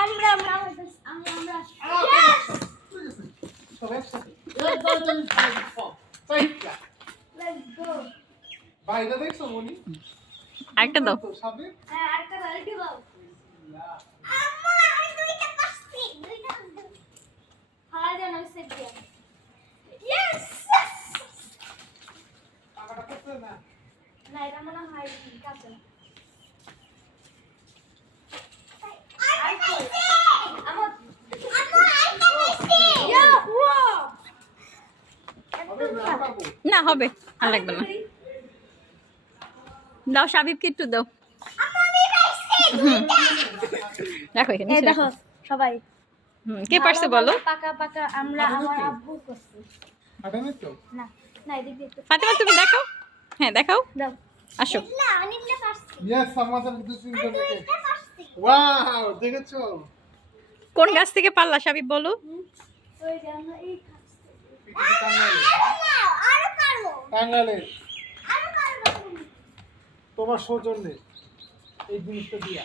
আমরা আমরা আমরা আমরা সব একসাথে লেটস গো বাইরে দেখছো মনি আরেকটা দাও। সামনে হ্যাঁ আরেকটা দাও আম্মা আমি দুইটা পাচ্ছি দুইটা হারা যেন সেট দিয়া ইয়েস টাকাটা করতে না না এটা মনে হয় ঠিক আছে হবে না পাবো না হবে, আর লাগবে না। দাও সাবিবকে একটু দাও। রাখো এখানে, নিচে রাখো। সবাই কে পারছে বলো? পাকা পাকা আমরা আমার আব্বু করছি হাঁটা না তো না না এদিক দিয়ে একটু ফাতেমা তুমি দেখাও। হ্যাঁ দেখাও, দাও আসো। না অনেকটা পারছি ইয়েস আমাদের কিছু চিন্তা করতে ওয়াও দেখেছো কোন গাছ থেকে পারলা সাবিব বলো? ওই যে আমরা এই টাঙ্গালে আরো পারবো টাঙ্গালে আরো পারবো তোমার সৌজন্যে এই জিনিসটা দিয়া